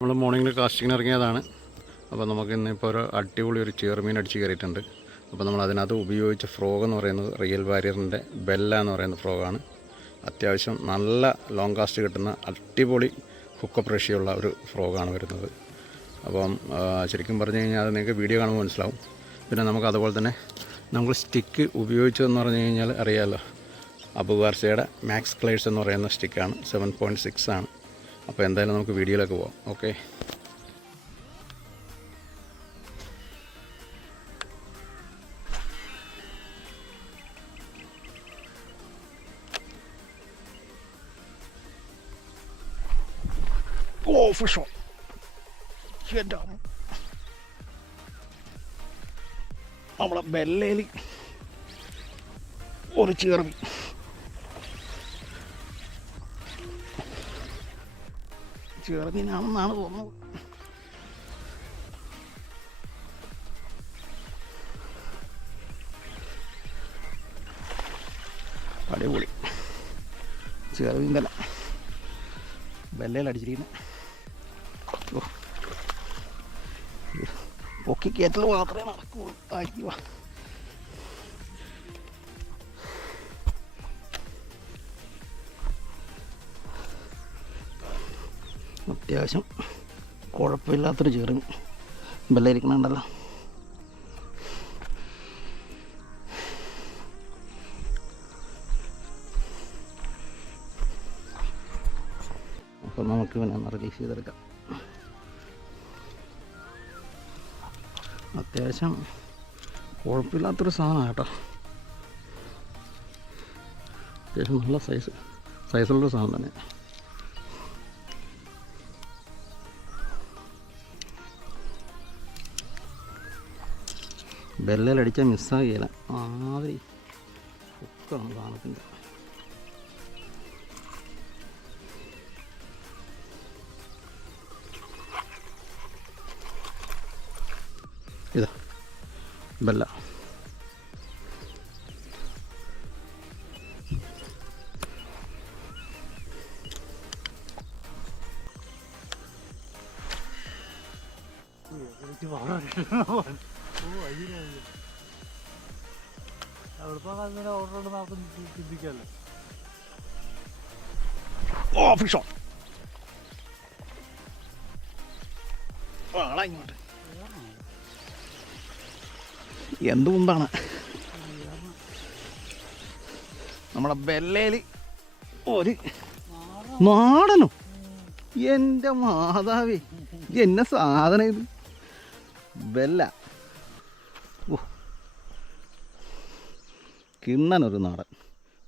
നമ്മൾ മോർണിംഗിൽ കാസ്റ്റിങ്ങിന് ഇറങ്ങിയതാണ്. അപ്പോൾ നമുക്ക് ഇന്നിപ്പോൾ ഒരു അടിപൊളി ഒരു ചെറുമീൻ അടിച്ച് കയറിയിട്ടുണ്ട്. അപ്പോൾ നമ്മൾ അതിനകത്ത് ഉപയോഗിച്ച ഫ്രോഗ് എന്ന് പറയുന്നത് റിയൽ വാരിയറിൻ്റെ ബെല്ല എന്ന് പറയുന്ന ഫ്രോഗാണ്. അത്യാവശ്യം നല്ല ലോങ് കാസ്റ്റ് കിട്ടുന്ന അടിപൊളി ഹുക്കപ്പ് റേഷ്യുള്ള ഒരു ഫ്രോഗാണ് വരുന്നത്. അപ്പം ശരിക്കും പറഞ്ഞു കഴിഞ്ഞാൽ അത് നിങ്ങൾക്ക് വീഡിയോ കാണുമ്പോൾ മനസ്സിലാവും. പിന്നെ നമുക്ക് അതുപോലെ തന്നെ നമ്മൾ സ്റ്റിക്ക് ഉപയോഗിച്ചതെന്ന് പറഞ്ഞു കഴിഞ്ഞാൽ അറിയാമല്ലോ, അബുഗാർസയുടെ മാക്സ് ക്ലേഴ്സ് എന്ന് പറയുന്ന സ്റ്റിക്കാണ്. 7.6 ആണ്. അപ്പോൾ എന്തായാലും നമുക്ക് വീഡിയോയിലേക്ക് പോവാം. Okay, fish on. Get down. നമ്മളെ ബെല്ലയിൽ ഒരു ചെറുമീൻ. ചെറുമീനാണെന്നാണ് തോന്നുന്നത്. അടിപൊളി ചെറുമീൻ തന്നെ ബെല്ലയിൽ അടിച്ചിരിക്കുന്നത്. പൊക്കി കയറ്റൽ മാത്രമേ നടക്കുള്ളൂ. ആയിരിക്കുക അത്യാവശ്യം കുഴപ്പമില്ലാത്തൊരു ചെറുമീൻ ബെല്ലയിരിക്കണുണ്ടല്ലോ. അപ്പം നമുക്ക് പിന്നെ റിലീസ് ചെയ്തെടുക്കാം. അത്യാവശ്യം കുഴപ്പമില്ലാത്തൊരു സാധനമാണ് കേട്ടോ. അത്യാവശ്യം നല്ല സൈസുള്ളൊരു സാധനം തന്നെ. ബെല്ലടിച്ചാൽ മിസ്സാകില്ല. മാതിരി ഉക്കാണ് സാധനത്തിൻ്റെ. ഇതാ ബെല്ല. Oh fish on. ഇങ്ങോട്ട് എന്തുകൊണ്ടാണ് നമ്മളെ ബെല്ലയിൽ ഒരു നാടനോ? എൻ്റെ മാതാവേ, എന്നെ സാധനം ഇത് ബെല്ല. ഓ, കിണ്ണനൊരു നാടൻ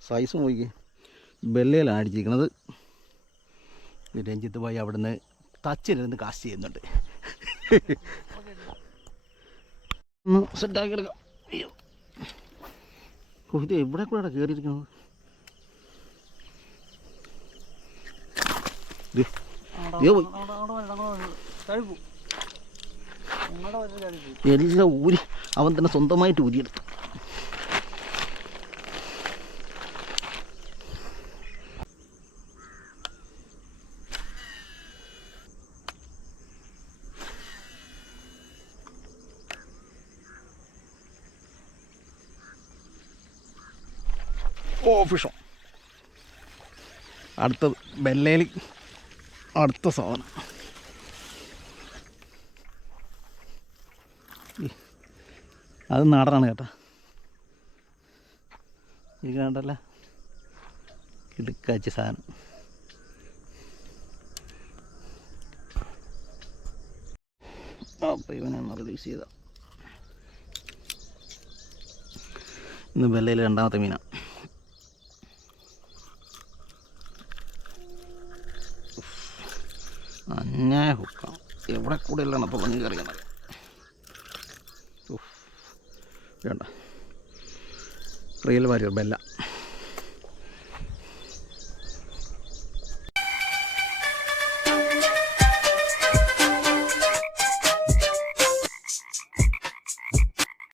സൈസ് നോക്കി ബെല്ലയിലാണ് അടിച്ചിരിക്കുന്നത്. രഞ്ജിത്ത് ഭായി അവിടുന്ന് തച്ചിലിരുന്ന് കാസ്റ്റ് ചെയ്യുന്നുണ്ട്. സെറ്റാക്കി എടുക്കാം. അയ്യോ, ഇത് എവിടെ കൂടെ കയറിയിരിക്കുന്നത്? എല്ലാം ഊരി അവൻ തന്നെ സ്വന്തമായിട്ട് ഊരിയെടുത്തു. ഓ ഫിഷോ. അടുത്ത ബെല്ലയിൽ അടുത്ത സാധനം. അത് നാടനാണ് കേട്ടോ. ഇത് കണ്ടല്ല, കിടുക്കാച്ച സാധനം. അപ്പോൾ ഇവനെന്ന് റിലീസ് ചെയ്ത ഇന്ന് ബെല്ലയിൽ രണ്ടാമത്തെ മീനാണ്. അന്യായ ഹുക്കാണ്. എവിടെ കൂടെ എല്ലാം അപ്പോൾ പഞ്ഞ് കയറിയാൽ വേണ്ട. Real warrior Bella.